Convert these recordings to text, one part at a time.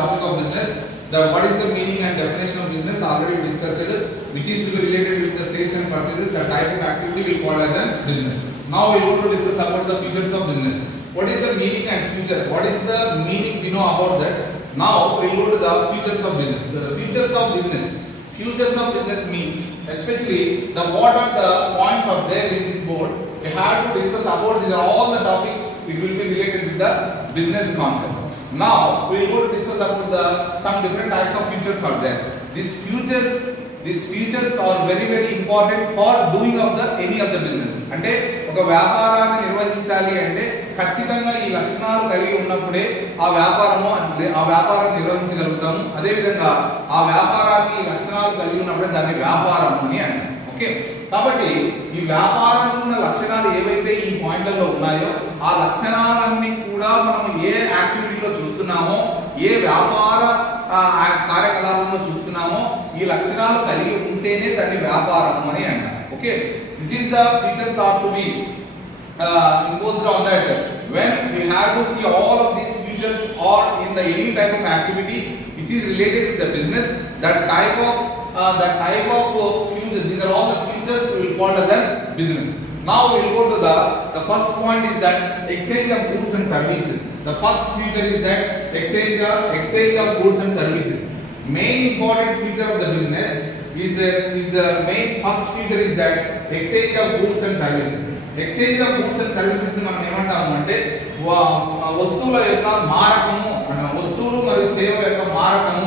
topic of business. What is the meaning and definition of business already discussed, which is to be related with the sales and purchases. The type of activity we call as a business. Now we want to discuss about the features of business. What is the meaning and future? What is the meaning we know about that? Now we go to the features of business. The features of business. Features of business means, especially what are the points of there in this board. We have to discuss about these are all the topics it will be related with the business concept. Now we will go to discuss about some different types of features are there. These features are very important for doing of the any of the business. అంటే ఒక వ్యాపారాన్ని నిర్వహించాలి అంటే ఖచ్చితంగా ఈ లక్షణాలు కలిగి ఉన్నప్పుడే ఆ వ్యాపారాన్ని నిర్వహించగలుగుతాము. అదే విధంగా ఆ వ్యాపారానికి ఈ లక్షణాలు కలిగి ఉన్నప్పుడే దాన్ని వ్యాపారం అని అంటారు. ఓకే, కాబట్టి ఈ వ్యాపారం ఉన్న లక్షణాలు ఏవైతే ఈ పాయింట్లలో ఉన్నాయో ఆ లక్షణాలన్నీ కూడా మనం ఏ యాక్టివిటీలో చూస్తున్నామో, ఏ వ్యాపార కార్యకలాపంలో చూస్తున్నామో ఈ లక్షణాలు కలిగి ఉంటేనే దాన్ని వ్యాపారం అని అంటారు. Okay, which is the features are to be imposed on that. When we have to see all of these features or in the any type of activity which is related with the business, that type of features, these are all the features we will call as a business. Now we will go to the first point is that exchange of goods and services. The first feature is that exchange of goods and services. Main important feature of the business is main first feature is that exchange of goods and services. Exchange of goods and services మనం ఏమంటాము అంటే వస్తువుల యొక్క మారకము, వస్తువులు మరియు సేవల యొక్క మారకము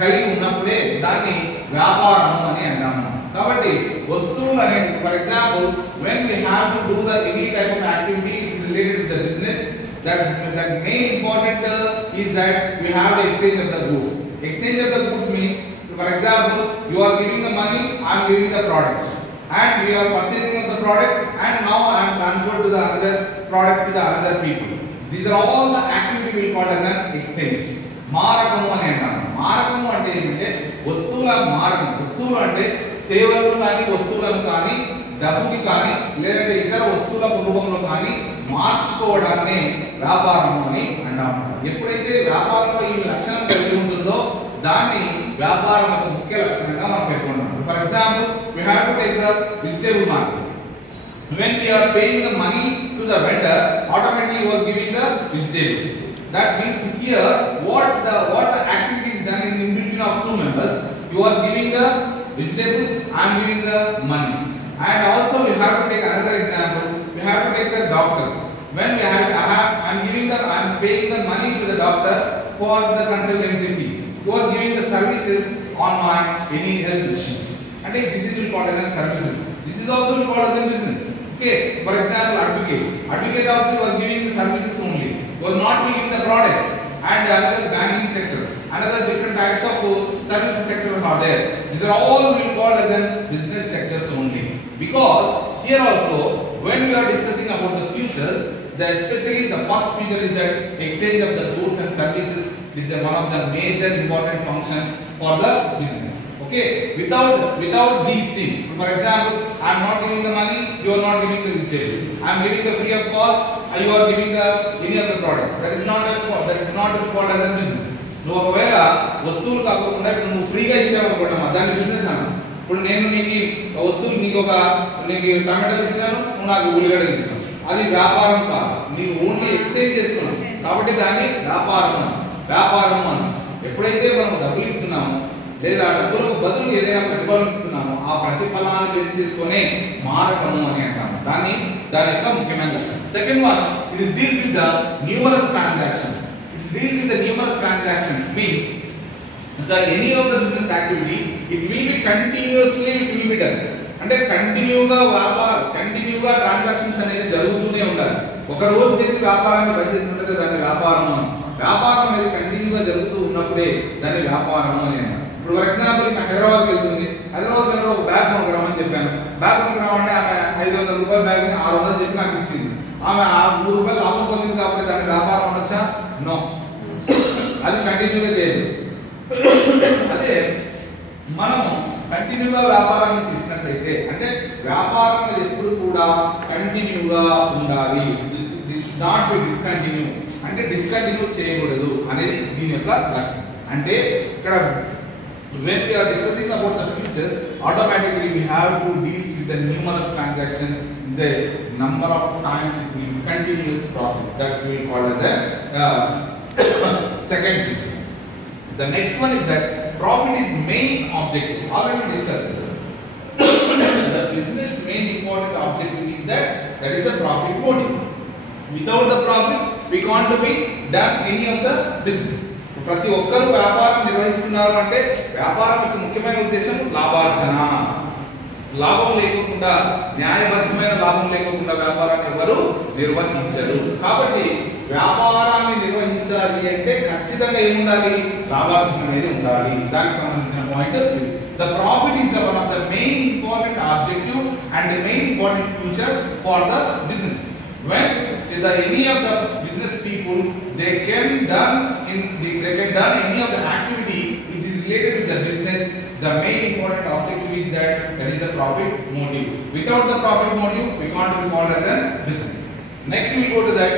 కలిగి ఉన్నప్పుడే దాన్ని వ్యాపారము అని అంటాము. కాబట్టి వస్తువులు అనే for example when we have to do the any type of activity which is related with the business, that main important is that we have the exchange of the goods. Exchange of the goods means, for example, you are giving the money, I am giving the product, and we are purchasing of the product, and now I am transferred to the another product to the another people. These are all the activity we call as an exchange. మారకము అని అంటాము. మారకము అంటే ఏమంటే వస్తువుల మారకం. వస్తువులు అంటే సేవలను కానీ వస్తువులను కానీ డబ్బుకి కానీ లేదంటే ఇతర వస్తువుల రూపంలో కానీ మార్చుకోవడాన్ని వ్యాపారము అని అంటాము. ఎప్పుడైతే వ్యాపారంలో ఈ లక్షణం కలిగి ఉంటుందో దాన్ని వ్యాపారం యొక్క ముఖ్య లక్షణంగా మనం పెట్టుకుంటాం. For example we have to take the vegetable market. When we are paying the money to the vendor, automatically he was giving the vegetables. That means here what the activity is done in between of two members. He was giving the vegetables, I am giving the money. And also we have to take another example. We have to take the doctor. When I am paying the money to the doctor for the consultancy fees. He was giving the services on my any health issues. And this is called as services. This is also called as a business. Okay, for example, advocate also was giving the services only. He was not giving the products. And another banking sector, another different types of services sector are there. These are all we call as a business sectors only. Because here also, when we are discussing about the features, especially the first feature is that exchange of the goods and services is one of the major important function for the business. Okay, without these things, for example, I am not giving the money, you are not giving the vegetable. I am giving the free of cost, you are giving the any other product. That is not called as a business. నువ్వు ఒకవేళ వస్తువులు కాకుండా నువ్వు ఫ్రీగా ఇచ్చావనుకుంటామా దాన్ని బిజినెస్ అన్నాను. ఇప్పుడు నేను నీకు వస్తువులు నీకు టమాటాలు ఇచ్చినాను, నువ్వు నాకు ఉల్లిగడ్డలు ఇచ్చినావు, అది వ్యాపారం కాదు. నీవు ఓన్లీ ఎక్స్చేంజ్ చేసుకున్నావు కాబట్టి దాన్ని వ్యాపారం అన్నాను. ఎప్పుడైతే మనం డబ్బులు ఇస్తున్నామో లేదా డబ్బులకు బదులు ఏదైనా ప్రతిఫలం ఇస్తున్నామో ఆ ప్రతిఫలాన్ని బేస్ చేసుకునే మారకము అని అంటాము. దాని యొక్క ముఖ్యమైన లక్షణం. Second one, it is deals with the numerous transactions. Deals with the numerous transactions means that any of the business activity it will be continuously done. అంటే కంటిన్యూగా ట్రాన్సాక్షన్స్ అనేది జరుగుతూనే ఉండాలి. ఒక రోజు చేసి వ్యాపారాన్ని బంద్ చేసినట్లయితే దాన్ని వ్యాపారం అనేది కంటిన్యూగా జరుగుతూ ఉన్నప్పుడే దాన్ని వ్యాపారం అని అన్నారు. ఇప్పుడు ఫర్ ఎగ్జాంపుల్ హైదరాబాద్కి వెళ్తుంది. హైదరాబాద్ ఒక బ్యాగ్ కొనుక్కురామని చెప్పాను. బ్యాగ్ కొనుక్కురామంటే ఆమె 500 రూపాయల బ్యాగ్ని 600 చెప్పి నాకు ఇచ్చింది. ఆమె 3 రూపాయలు లాభం పొందింది కాబట్టి దాన్ని వ్యాపారం అనొచ్చా? నో, అది కంటిన్యూగా చేయదు. అదే మనము కంటిన్యూగా వ్యాపారాన్ని చేసినట్లయితే అంటే వ్యాపారం ఎప్పుడు కూడా కంటిన్యూగా ఉండాలి. This should not be discontinue. అంటే డిస్కంటిన్యూ చేయకూడదు అనేది దీని యొక్క లక్షణం. అంటే ఇక్కడ when we are discussing about the futures, automatically we have to deal with the numerous transaction. It's a number of times it will be continuous process that we will call as a second feature. The next one is that profit is main objective. Already discussed. The business main important objective is that is the profit motive. Without the profit we can't be done any of the business. ప్రతి ఒక్కరు వ్యాపారం నిర్వహిస్తున్నారు అంటే వ్యాపారం యొక్క ముఖ్యమైన ఉద్దేశం లాభార్జన. లాభం లేకుండా, న్యాయబద్ధమైన లాభం లేకుండా వ్యాపారాన్ని ఎవరు నిర్వహించరు. కాబట్టి వ్యాపారాన్ని నిర్వహించాలి అంటే ఖచ్చితంగా ఏముండాలి? లాభార్జన అనేది ఉండాలి. దానికి సంబంధించిన పాయింట్ ఇది. The profit is one of the main important objective and the main important future for the business. When any of the business people they can done any of the activity which is related to the business, the main important objective is that is the profit motive. Without the profit motive we can't be called as a business. Next we go to that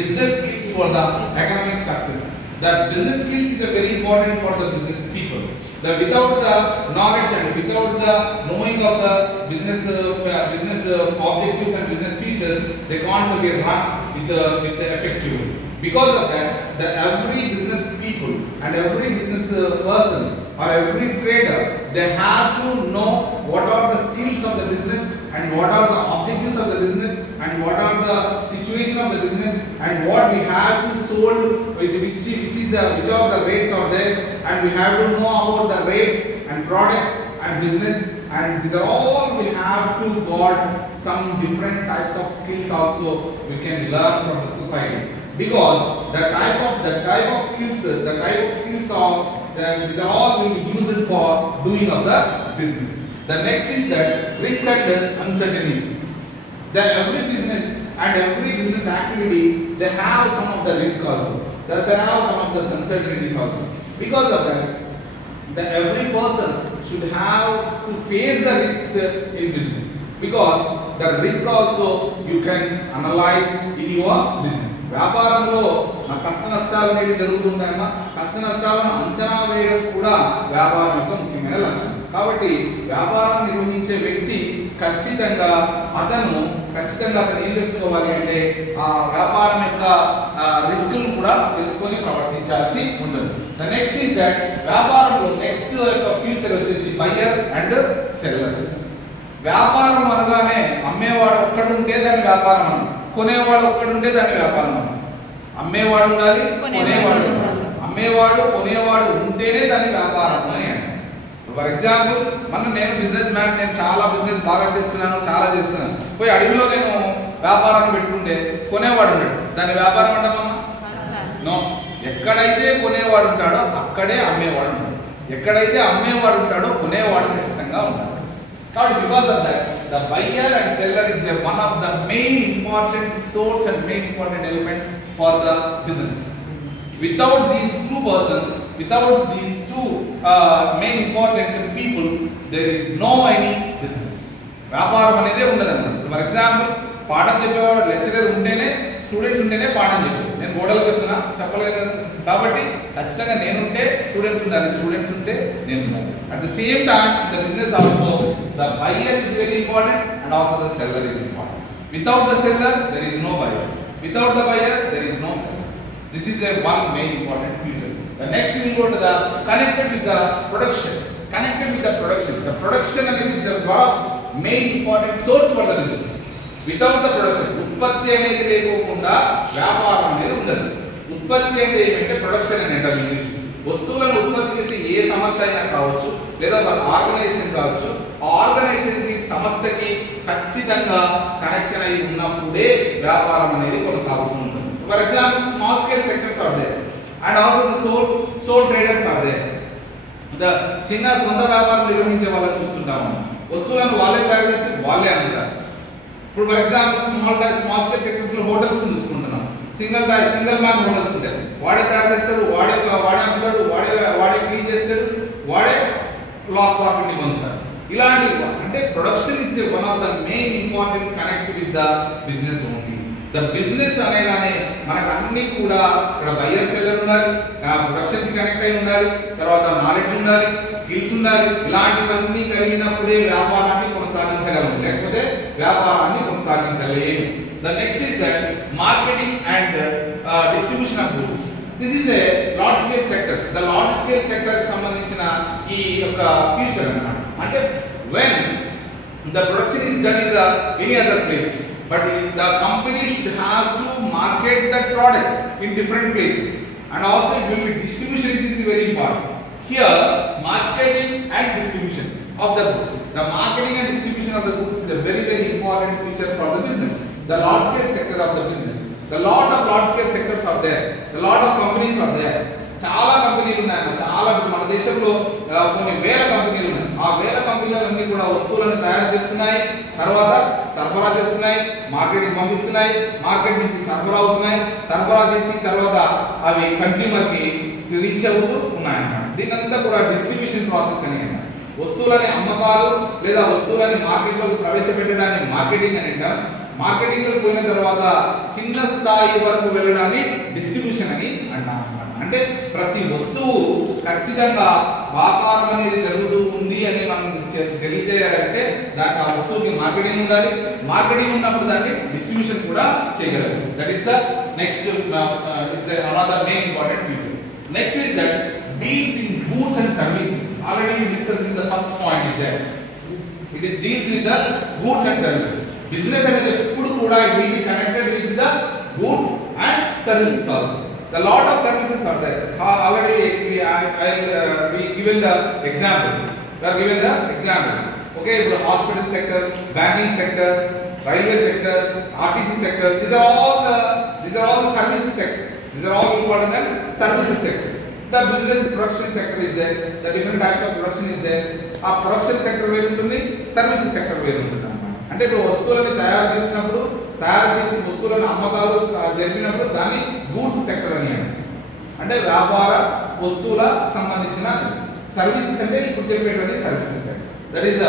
business skills for the economic success. The business skills is a very important for the business people. That without the knowledge and without the knowing of the business objectives and business features, they can't be run with the effective. Because of that, every business people and every business persons or every trader, they have to know what are the skills of the business and what are the objectives of the business and what are the situation of the business and what we have to sold, which are the rates are there, and we have to know about the rates and products and business, and these are all we have to got some different types of skills also we can learn from the society. Because the type of skills are these are all will be used for doing of the business. The next is that risk and uncertainty. That every business and every business activity they have some of the risk also. They have some of the uncertainties also. Because of that, every person should have to face the risks in business. Because the risk also you can analyze in your business. వ్యాపారంలో కష్ట నష్టాలు అనేవి జరుగుతుంటాయమ్మా. కష్ట నష్టాలను అంచనా వేయడం కూడా వ్యాపారం యొక్క ముఖ్యమైన లక్షణం. కాబట్టి వ్యాపారం నిర్వహించే వ్యక్తి ఖచ్చితంగా అతను ఏం తెలుసుకోవాలి అంటే ఆ వ్యాపారం యొక్క రిస్క్ను కూడా తెలుసుకొని ప్రవర్తించాల్సి ఉంటుంది. ద నెక్స్ట్ ఈజ్ దట్ వ్యాపారంలో నెక్స్ట్ యొక్క ఫ్యూచర్ వచ్చేసి బయ్యర్ అండ్ సెల్లర్. వ్యాపారం అనగానే అమ్మేవాడు ఒక్కడుంటే దాని వ్యాపారం అన్న, కొనేవాడు ఒక్కడుంటే దాని వ్యాపారం అన్న. అమ్మేవాడు ఉండాలి, కొనేవాడు ఉండాలి. అమ్మేవాడు కొనేవాడు ఉంటేనే దాని వ్యాపారం అని అంటారు. ఫర్ ఎగ్జాంపుల్ నేను బిజినెస్ మ్యాన్, నేను చాలా బిజినెస్ బాగా చేస్తున్నాను, చాలా చేస్తున్నాను. పోయి అడవిలో నేను వ్యాపారాన్ని పెట్టుకుంటే కొనేవాడు ఉన్నాడు, దాని వ్యాపారం అంటామమ్మా? నో. ఎక్కడైతే కొనేవాడు ఉంటాడో అక్కడే అమ్మేవాడు ఉంటాడు. ఎక్కడైతే అమ్మేవాడు ఉంటాడో కొనేవాడు ఖచ్చితంగా ఉంటాడు. కాబట్టి because of that, the buyer and seller is one of the main important source and main important element for the business. Without these two persons, without these two main important people, there is no any business. వ్యాపారం అనేది ఉండదన్నమాట. For example పాఠం చెప్పేవాడు లెక్చరర్ ఉంటేనే స్టూడెంట్స్ ఉంటేనే పాఠం చెప్పారు. నేను గోడలు చెప్తున్నా చెప్పలేదు కదా. కాబట్టి ఖచ్చితంగా నేనుంటే స్టూడెంట్స్ ఉండాలి, స్టూడెంట్స్ ఉంటే నేను ఉండాలి. At the same time the business also the buyer is very important and also the seller is important. Without the seller there is no buyer, without the buyer there is no seller. This is a one main important feature. The next we go to the connected with the production. Connected with the production. The production is a main important source for the business. Without the production, ఉత్పత్తి అనేది లేకోకుండా వ్యాపారం అనేది ఉండదు. ఉత్పత్తి అంటే ఏమంటే ప్రొడక్షన్ అని అంటారు ఇంగ్లీష్. వస్తువులను ఉత్పత్తి చేసే ఏ సంస్థ అయినా కావచ్చు, లేదా ఒక ఆర్గనైజేషన్ కావచ్చు. ఆ ఆర్గనైజేషన్ కి సంస్థకి ఖచ్చితంగా కనెక్షన్ అయి ఉన్నప్పుడే వ్యాపారం అనేది కొనసాగుతూ ఉంటుంది. For example, small scale sectors are there and also the sole traders are there. The చిన్న సొంత వ్యాపారం నిర్వహించే వాళ్ళని చూస్తుంటాము. వస్తువులను వాళ్ళే తయారు చేసి వాళ్ళే అమ్ముతారు. ఇప్పుడు for example small scale sectors లో హోటల్స్ చూసుకుంటున్నాం. సింగిల్ మ్యాన్ హోటల్స్ ఉంటాయి. వాడే తయారు చేస్తాడు, వాడే అమ్ముతాడు, వాడే క్లీన్ చేస్తాడు, వాడే లాక్ ప్రాఫిట్ ని పొందుతాడు. ఇలాంటివి అంటే production is one of the main important connect with the business only. The business అనగానే మనకు అన్ని కూడా ఇక్కడ బయ్యర్ సెల్లర్ ఉండాలి, ప్రొడక్షన్ కి కనెక్ట్ అయి ఉండాలి, తర్వాత నాలెడ్జ్ ఉండాలి, స్కిల్స్ ఉండాలి. ఇలాంటివన్నీ కలిగినప్పుడే వ్యాపారాన్ని కొనసాగించగలము, లేకపోతే వ్యాపారాన్ని కొనసాగించలేము. The next is that marketing and distribution of goods. This is a large scale sector. The large scale sector కి సంబంధించిన ఈ యొక్క ఫ్యూచర్ అన్నమాట. అంటే when the production is done in the any other place, but the company should have to market the products in different places, and also it will be distribution is very important. Here marketing and distribution of the goods, the marketing and distribution of the goods is a very important feature for the business, the large scale sector of the business. The lot of large scale sectors are there, the lot of companies are there. చాలా కంపెనీలు ఉన్నాయి, చాలా మన దేశంలో కొన్ని వేల కంపెనీలు ఉన్నాయి. ఆ వేల కంపెనీలన్నీ కూడా వస్తువులను తయారు చేస్తున్నాయి, తర్వాత సరఫరా చేస్తున్నాయి, మార్కెట్కి పంపిస్తున్నాయి, మార్కెట్ నుంచి సరఫరా అవుతున్నాయి, సరఫరా చేసిన తర్వాత అవి కన్స్యూమర్ కి రీచ్ అవుతూ ఉన్నాయన్నమాట. దీనంతా కూడా డిస్ట్రిబ్యూషన్ ప్రాసెస్ అని అంటారు. వస్తువులని అమ్మకాలు లేదా వస్తువులని మార్కెట్లోకి ప్రవేశపెట్టడాన్ని మార్కెటింగ్ అని అంటారు. మార్కెటింగ్ లో పోయిన తర్వాత చిన్న స్థాయి వరకు వెళ్ళడాన్ని డిస్ట్రిబ్యూషన్ అని అంటాం. అంటే ప్రతి వస్తువు ఖచ్చితంగా వ్యాపారం అనేది జరుగుతూ ఉంది అని మనం తెలియజేయాలంటే దానికి ఆ వస్తువుకి మార్కెటింగ్ ఉండాలి, మార్కెటింగ్ ఉన్నప్పుడు దాన్ని డిస్ట్రిబ్యూషన్ కూడా చేయగలగాలి. That is the next it's another main important feature. Next is that deals in goods and services. Already we discuss in the first point is that it is deals with the goods and services. Business అనేది ఎప్పుడు కూడా it will be connected with the goods and services also. The lot of services are there. Already we given the examples. We are given the examples. Okay, the hospital sector, banking sector, railway sector, RTC sector. These are all the services sector. These are all important than services sector. The business production sector is there. The different types of production is there. Our production sector where ఉంటుంది, services sector where ఉంటుంది. అంటే ఇప్పుడు వస్తువులను తయారు చేసినప్పుడు, తయారు చేసిన వస్తువులను అమ్మకాలు జరిపినప్పుడు దాన్ని గూడ్స్ సెక్టర్ అని అంటే వ్యాపార వస్తువుల సంబంధించిన. సర్వీసెస్ అంటే ఇప్పుడు చెప్పేటువంటి services sector. That is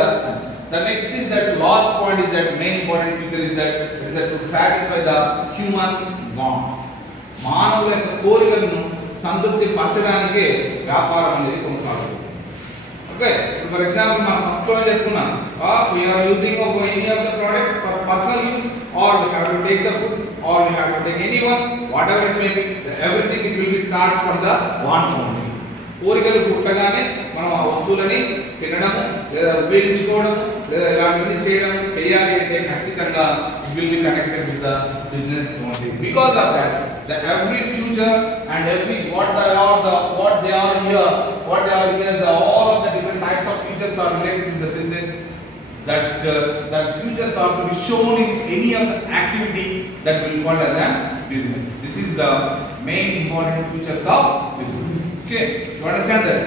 the next is that last point is that main important feature is that it is to satisfy the human wants. మానవుల యొక్క కోరికలను సంతృప్తి పరచడానికే వ్యాపారం అనేది కొనసాగుతుంది. Okay, for example, మనం ఫస్ట్ లో చెప్పుకున్నాం, we are using of any of the product for personal use, or we have to take the food, or we have to take anyone, whatever it may be, everything it will be starts from the wants only. కోరికలు పుట్టగానే మనం ఆ వస్తువులని తినడం లేదా ఉపయోగించుకోవడం లేదా ఇలాంటివన్నీ చేయడం చేయాలి అంటే ఖచ్చితంగా it will be connected with the business only. Because of that, the every future and every what they are here, the all of the different types of features are related to the business. That features are to be shown in any of the activity that will be called as a business. This is the main important features of business. Okay, you understand that?